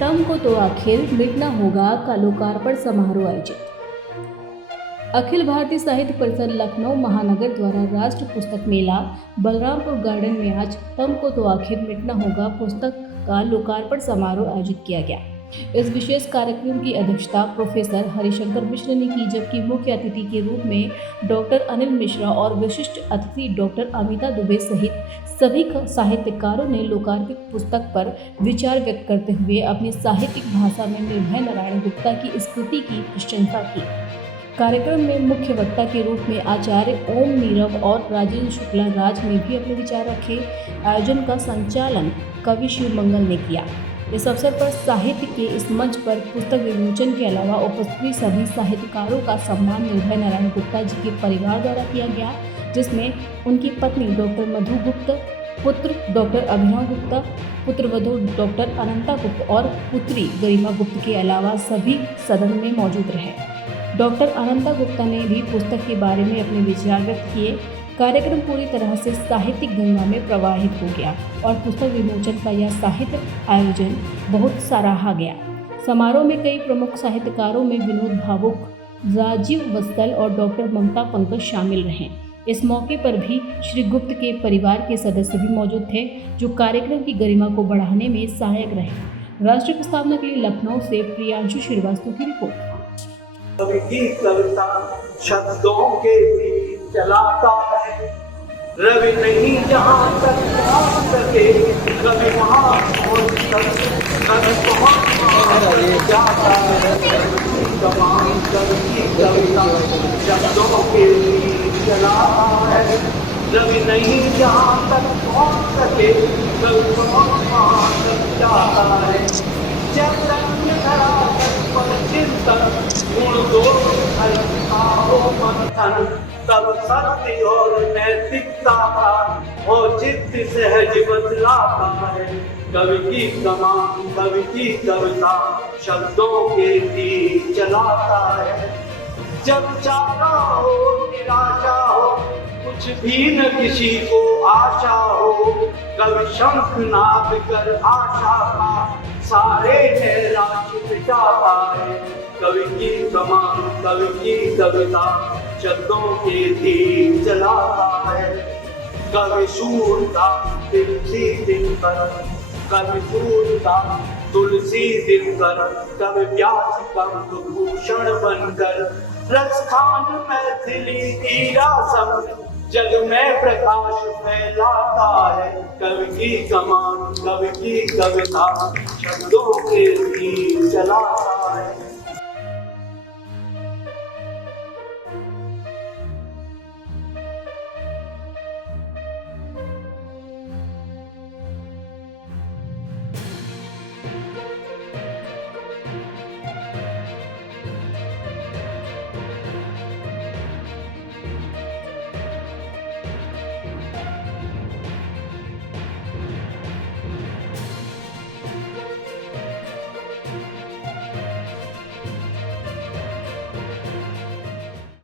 तम को तो आखिर मिटना होगा का लोकार्पण समारोह आयोजित। अखिल भारतीय साहित्य परिषद लखनऊ महानगर द्वारा राष्ट्र पुस्तक मेला बलरामपुर गार्डन में आज तम को तो आखिर मिटना होगा पुस्तक का लोकार्पण समारोह आयोजित किया गया। इस विशेष कार्यक्रम की अध्यक्षता प्रोफेसर हरिशंकर मिश्र ने की, जबकि मुख्य अतिथि के रूप में डॉक्टर अनिल मिश्रा और विशिष्ट अतिथि डॉक्टर अमिता दुबे सहित सभी साहित्यकारों ने लोकार्पित पुस्तक पर विचार व्यक्त करते हुए अपनी साहित्यिक भाषा में निर्भय नारायण गुप्ता की स्तुति की प्रशंसा की। कार्यक्रम में मुख्य वक्ता के रूप में आचार्य ओम नीरव और राजेंद्र शुक्ला राज ने भी अपने विचार रखे। आयोजन का संचालन कवि शिव मंगल ने किया। इस अवसर पर साहित्य के इस मंच पर पुस्तक विमोचन के अलावा उपस्थित सभी साहित्यकारों का सम्मान निर्भय नारायण गुप्ता जी के परिवार द्वारा किया गया, जिसमें उनकी पत्नी डॉक्टर मधु गुप्ता, पुत्र डॉक्टर अभिनव गुप्ता, पुत्रवधू डॉक्टर अनंता गुप्ता और पुत्री गरिमा गुप्ता के अलावा सभी सदन में मौजूद रहे। डॉक्टर अनंता गुप्ता ने भी पुस्तक के बारे में अपने विचार व्यक्त किए। कार्यक्रम पूरी तरह से साहित्यिक गंगा में प्रवाहित हो गया और पुस्तक विमोचन का यह साहित्य आयोजन बहुत सराहा गया। समारोह में कई प्रमुख साहित्यकारों में विनोद भावुक, राजीव वत्सल और डॉक्टर ममता पंकज शामिल रहे। इस मौके पर भी श्री गुप्त के परिवार के सदस्य भी मौजूद थे, जो कार्यक्रम की गरिमा को बढ़ाने में सहायक रहे। राष्ट्र की स्थापना के लिए लखनऊ से प्रियांशु श्रीवास्तव की रिपोर्ट। कवि की कविता शब्दों के बीच चलाता है, रवि नहीं जहाँ तक पहुँच सके, कभी वहाँ पहुँच सकते, कभी पहुँच जाता है। तमाम कवि की कविता शब्दों के बीच चलाता है, रवि नहीं जहाँ तक पहुँच सके, कभी पहुँच जाता है। जब तक चिंतन गुण दोष मंथन, तब सत्य और नैतिकता का औचित सहज बतलाता है। कवि की कमान कवि की कविता शब्दों के बीच चलाता है। जब चारा हो निराशा हो, कुछ भी न किसी को आशा हो, कवि शंख नाद कर आशा का सारे नैराश मिटाता है। कवि की कमान कवि की कविता शब्दों के बीच चलाता है। कवि सूरदास तुलसी दिनकर, कवि सूरदास तुलसी दिनकर, कवि व्यास पद्मभूषण बनकर, रसखान मैथिली हीरा सब जग में प्रकाश फैलाता है। कवि की कमान कवि की कविता शब्दों के बीच चलाता